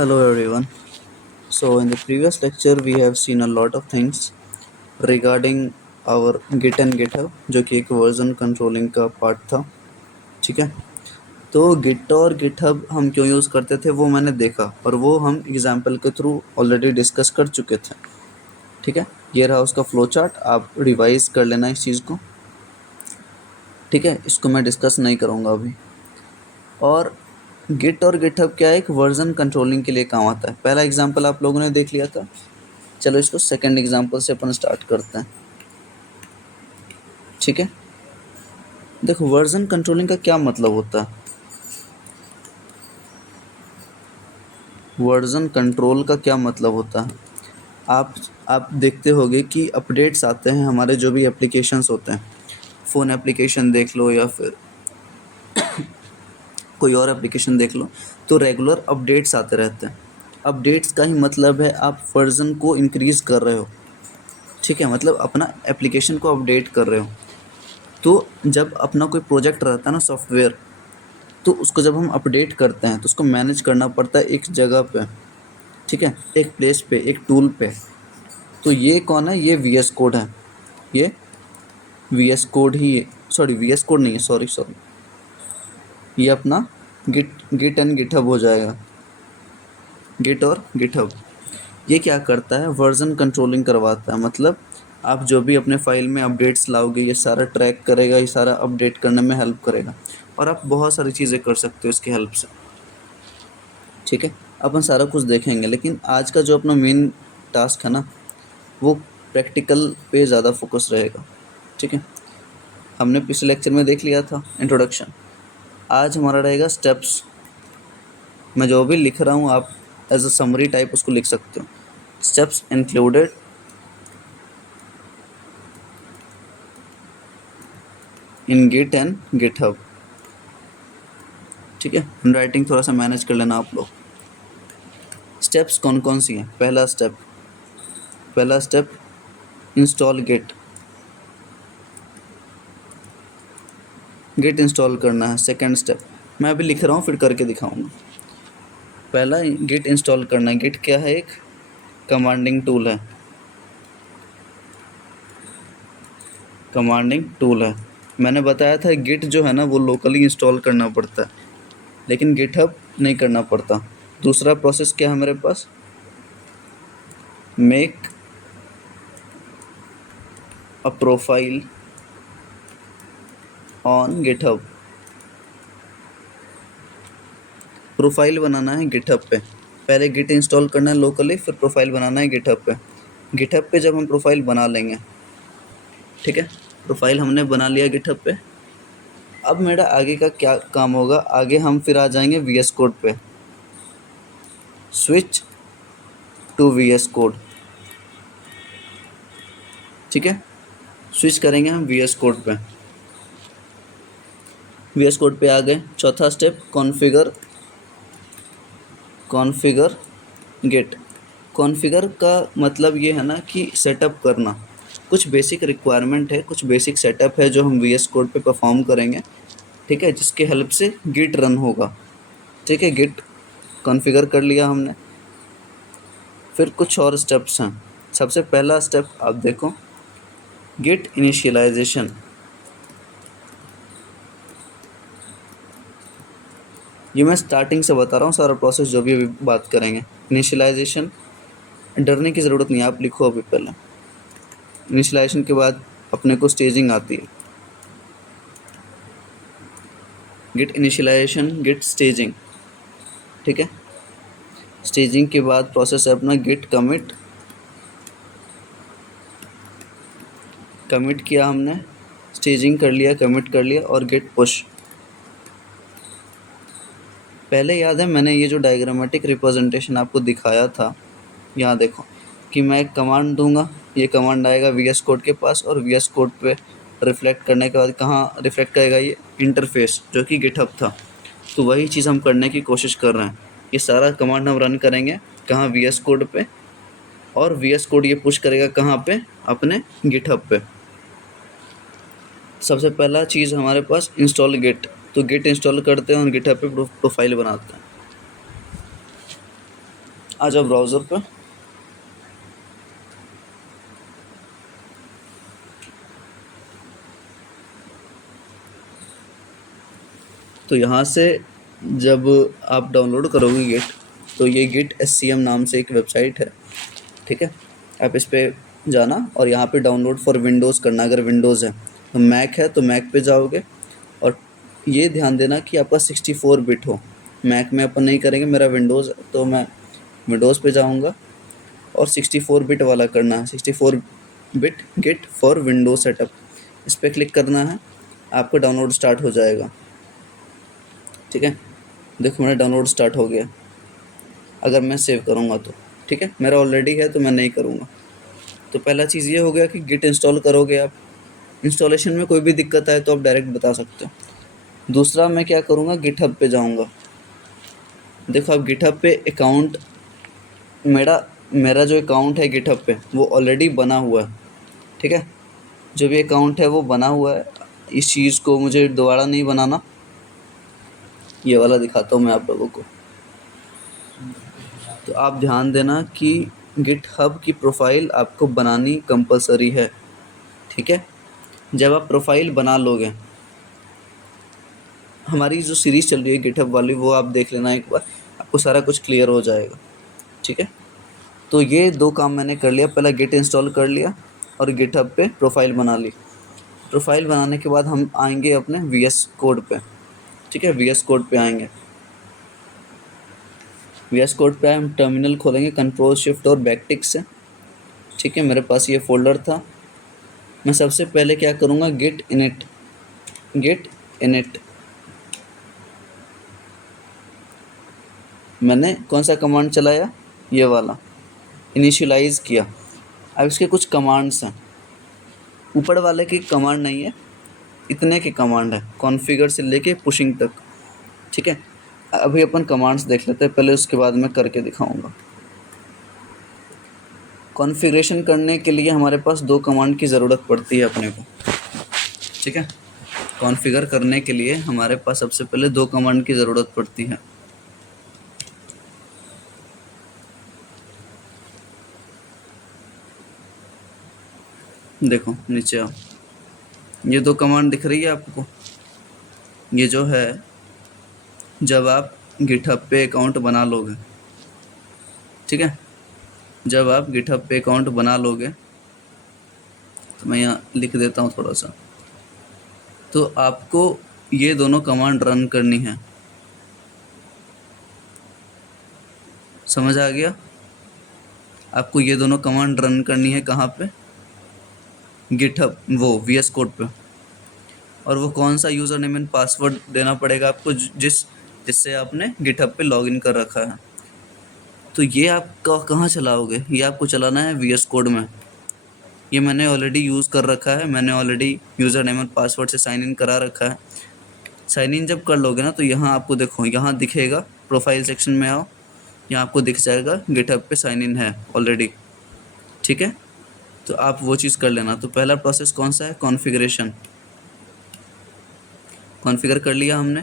Hello everyone. So in the previous lecture we have seen a lot of things regarding our Git and GitHub जो कि एक version controlling का part था. ठीक है. तो Git और GitHub हम क्यों यूज़ करते थे वो मैंने देखा और वो हम एग्जाम्पल के थ्रू ऑलरेडी डिस्कस कर चुके थे. ठीक है. ये रहा उसका फ्लो चार्ट, आप रिवाइज कर लेना इस चीज़ को. ठीक है. इसको मैं डिस्कस नहीं करूँगा अभी. और गिट और गिटहब क्या है, एक वर्जन कंट्रोलिंग के लिए काम आता है. पहला एग्जांपल आप लोगों ने देख लिया था. चलो इसको सेकंड एग्जांपल से अपन स्टार्ट करते हैं. ठीक है. देखो वर्जन कंट्रोलिंग का क्या मतलब होता है. वर्जन कंट्रोल का क्या मतलब होता है. आप देखते होंगे कि अपडेट्स आते हैं हमारे जो भी एप्लीकेशंस होते हैं. फ़ोन एप्लीकेशन देख लो या फिर कोई और एप्लीकेशन देख लो, तो रेगुलर अपडेट्स आते रहते हैं. अपडेट्स का ही मतलब है आप वर्जन को इंक्रीज़ कर रहे हो. ठीक है. मतलब अपना एप्लीकेशन को अपडेट कर रहे हो. तो जब अपना कोई प्रोजेक्ट रहता है ना सॉफ्टवेयर, तो उसको जब हम अपडेट करते हैं तो उसको मैनेज करना पड़ता है एक जगह पे. ठीक है. एक प्लेस पे, एक टूल पे. तो ये कौन है, ये वी एस कोड है. ये वी एस कोड ही है. सॉरी वी एस कोड नहीं है, सॉरी. ये अपना गिट एंड गिटहब हो जाएगा. गिट और गिटहब ये क्या करता है, वर्जन कंट्रोलिंग करवाता है. मतलब आप जो भी अपने फाइल में अपडेट्स लाओगे ये सारा ट्रैक करेगा, ये सारा अपडेट करने में हेल्प करेगा. और आप बहुत सारी चीज़ें कर सकते हो इसकी हेल्प से. ठीक है. अपन सारा कुछ देखेंगे, लेकिन आज का जो अपना मेन टास्क है ना, वो प्रैक्टिकल पे ज़्यादा फोकस रहेगा. ठीक है. हमने पिछले लेक्चर में देख लिया था इंट्रोडक्शन. आज हमारा रहेगा स्टेप्स. मैं जो भी लिख रहा हूँ आप एज अ समरी टाइप उसको लिख सकते हो. Steps included in git and GitHub. ठीक है. राइटिंग थोड़ा सा मैनेज कर लेना आप लोग. स्टेप्स कौन कौन सी हैं. पहला स्टेप इंस्टॉल गिट इंस्टॉल करना है. सेकंड स्टेप मैं अभी लिख रहा हूँ फिर करके दिखाऊंगा. पहला गिट इंस्टॉल करना है. गिट क्या है, एक कमांडिंग टूल है. मैंने बताया था गिट जो है ना वो लोकली इंस्टॉल करना पड़ता है, लेकिन गिटहब नहीं करना पड़ता. दूसरा प्रोसेस क्या है मेरे पास, make a profile on GitHub. Profile बनाना है गिटहब पे. पहले गिट इंस्टॉल करना है लोकली, फिर प्रोफाइल बनाना है गिटहब पे. गिटहब पे जब हम प्रोफाइल बना लेंगे, ठीक है, प्रोफाइल हमने बना लिया गिटहब पे. अब मेरा आगे का क्या काम होगा, आगे हम फिर आ जाएंगे वी एस कोड पे. Switch to V S code. ठीक है. स्विच करेंगे हम वी एस कोड पे. वी एस कोड पे आ गए. चौथा स्टेप कॉन्फ़िगर गिट. कॉन्फ़िगर का मतलब ये है ना कि सेटअप करना. कुछ बेसिक रिक्वायरमेंट है, कुछ बेसिक सेटअप है जो हम वी एस कोड पे परफॉर्म करेंगे. ठीक है. जिसके हेल्प से गिट रन होगा. ठीक है. गिट कॉन्फ़िगर कर लिया हमने. फिर कुछ और स्टेप्स हैं. सबसे पहला स्टेप आप देखो, गिट इनिशियलाइजेशन. ये मैं स्टार्टिंग से बता रहा हूँ सारा प्रोसेस जो भी अभी बात करेंगे. इनिशियलाइजेशन डरने की ज़रूरत नहीं है, आप लिखो अभी पहले. इनिशियलाइजेशन के बाद अपने को स्टेजिंग आती है. Git initialization, git staging. ठीक है. स्टेजिंग के बाद प्रोसेस है अपना गिट कमिट किया हमने, स्टेजिंग कर लिया, कमिट कर लिया, और गिट पुश. पहले याद है मैंने ये जो डायग्रामेटिक रिप्रेजेंटेशन आपको दिखाया था, यहाँ देखो कि मैं एक कमांड दूंगा, ये कमांड आएगा वी एस कोड के पास, और वी एस कोड पे रिफ्लेक्ट करने के बाद कहाँ रिफ्लेक्ट करेगा, ये इंटरफेस जो कि गिटहब था. तो वही चीज़ हम करने की कोशिश कर रहे हैं. ये सारा कमांड हम रन करेंगे कहाँ, वी एस कोड पे, और वी एस कोड ये पुश करेगा कहाँ पे, अपने गिटहब पे. सबसे पहला चीज़ हमारे पास इंस्टॉल गिट. तो गिट इंस्टॉल करते हैं और गिटहब पे प्रोफाइल बनाते हैं. आ जाओ ब्राउज़र पे। तो यहाँ से जब आप डाउनलोड करोगे गिट, तो ये गिट SCM नाम से एक वेबसाइट है, ठीक है। आप इस पे जाना और यहाँ पे डाउनलोड फॉर विंडोज़ करना। अगर विंडोज़ है तो मैक है तो मैक पे जाओगे, और ये ध्यान देना कि आपका 64 बिट हो। मैक में अपन नहीं करेंगे, मेरा विंडोज़ है तो मैं विंडोज़ पे जाऊँगा और 64 बिट वाला करना है। 64 bit git for Windows setup, इस पर क्लिक करना है, आपका डाउनलोड स्टार्ट हो जाएगा, ठीक है। देखो मेरा डाउनलोड स्टार्ट हो गया। अगर मैं सेव करूँगा तो ठीक है, मेरा ऑलरेडी है तो मैं नहीं करूँगा। तो पहला चीज़ ये हो गया कि गिट इंस्टॉल करोगे आप। इंस्टॉलेशन में कोई भी दिक्कत आए तो आप डायरेक्ट बता सकते हो। दूसरा मैं क्या करूँगा, गिटहब पे जाऊँगा। देखो आप गिटहब पे अकाउंट, मेरा मेरा जो अकाउंट है गिटहब पे वो ऑलरेडी बना हुआ है, ठीक है। जो भी अकाउंट है वो बना हुआ है, इस चीज़ को मुझे दोबारा नहीं बनाना। ये वाला दिखाता हूँ मैं आप लोगों को। तो आप ध्यान देना कि गिटहब की प्रोफाइल आपको बनानी कंपलसरी है, ठीक है। जब आप प्रोफाइल बना लोगे, हमारी जो सीरीज़ चल रही है गिटहब वाली वो आप देख लेना एक बार, आपको सारा कुछ क्लियर हो जाएगा, ठीक है। तो ये 2 काम मैंने कर लिया, पहला गिट इंस्टॉल कर लिया और गिटहब पे प्रोफाइल बना ली। प्रोफाइल बनाने के बाद हम आएंगे अपने VS कोड पे, ठीक है। VS कोड पे आएंगे। VS कोड पे हम टर्मिनल खोलेंगे कंट्रोल शिफ्ट और बैकटिक से, ठीक है। मेरे पास ये फोल्डर था। मैं सबसे पहले क्या करूँगा, गिट इनिट मैंने कौन सा कमांड चलाया, ये वाला इनिशियलाइज किया। अब इसके कुछ कमांड्स हैं, ऊपर वाले की कमांड नहीं है, इतने की कमांड है, कॉन्फ़िगर से लेके पुशिंग तक, ठीक है। अभी अपन कमांड्स देख लेते हैं पहले, उसके बाद मैं करके दिखाऊंगा। कॉन्फ़िगरेशन करने के लिए हमारे पास 2 कमांड की ज़रूरत पड़ती है अपने को, ठीक है। कॉन्फ़िगर करने के लिए हमारे पास सबसे पहले 2 कमांड की ज़रूरत पड़ती है। देखो नीचे आओ, ये 2 कमांड दिख रही है आपको। ये जो है, जब आप गिटहब पे अकाउंट बना लोगे, ठीक है, जब आप गिटहब पे अकाउंट बना लोगे, तो मैं यहाँ लिख देता हूँ थोड़ा सा, तो आपको ये दोनों कमांड रन करनी है। समझ आ गया? आपको ये दोनों कमांड रन करनी है कहाँ पे, गिटहब वो VS कोड पे। और वो कौन सा यूज़र नेम एंड पासवर्ड देना पड़ेगा आपको, जिससे आपने गिटहब पे लॉगिन कर रखा है। तो ये आप कहाँ चलाओगे, ये आपको चलाना है VS कोड में। ये मैंने ऑलरेडी यूज़ कर रखा है, मैंने ऑलरेडी यूज़र नेम और पासवर्ड से साइन इन करा रखा है। साइन इन जब कर लोगे ना, तो यहाँ आपको देखो, यहाँ दिखेगा, प्रोफाइल सेक्शन में आओ, यहाँ आपको दिख जाएगा गिटहब पे साइन इन है ऑलरेडी, ठीक है। तो आप वो चीज़ कर लेना। तो पहला प्रोसेस कौन सा है, कॉन्फ़िगरेशन। कॉन्फ़िगर कर लिया हमने।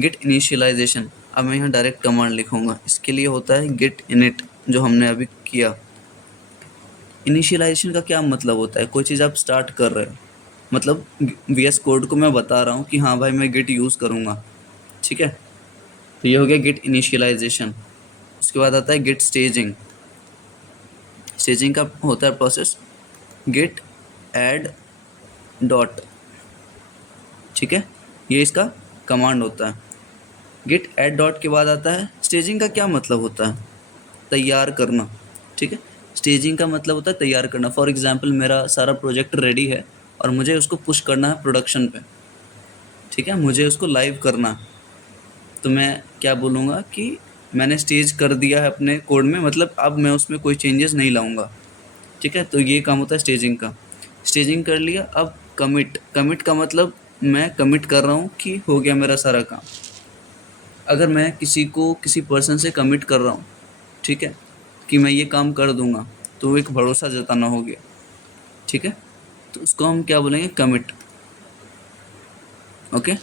गिट इनिशियलाइजेशन, अब मैं यहाँ डायरेक्ट कमांड लिखूँगा, इसके लिए होता है गिट इनिट, जो हमने अभी किया। इनिशियलाइजेशन का क्या मतलब होता है, कोई चीज़ आप स्टार्ट कर रहे हो, मतलब VS कोड को मैं बता रहा हूँ कि हाँ भाई मैं गिट यूज़ करूँगा, ठीक है। तो ये हो गया गिट इनिशियलाइजेशन। उसके बाद आता है गिट स्टेजिंग। स्टेजिंग का होता है प्रोसेस गिट ऐड डॉट, ठीक है, ये इसका कमांड होता है। गिट ऐड डॉट के बाद आता है स्टेजिंग का क्या मतलब होता है, तैयार करना, ठीक है। स्टेजिंग का मतलब होता है तैयार करना। फॉर एग्जांपल मेरा सारा प्रोजेक्ट रेडी है और मुझे उसको पुश करना है प्रोडक्शन पे, ठीक है, मुझे उसको लाइव करना है। तो मैं क्या बोलूँगा कि मैंने स्टेज कर दिया है अपने कोड में, मतलब अब मैं उसमें कोई चेंजेस नहीं लाऊंगा, ठीक है। तो ये काम होता है स्टेजिंग का। स्टेजिंग कर लिया। अब कमिट का मतलब मैं कमिट कर रहा हूँ कि हो गया मेरा सारा काम। अगर मैं किसी पर्सन से कमिट कर रहा हूँ, ठीक है, कि मैं ये काम कर दूंगा, तो एक भरोसा जताना हो गया, ठीक है। तो उसको हम क्या बोलेंगे, कमिट, ओके।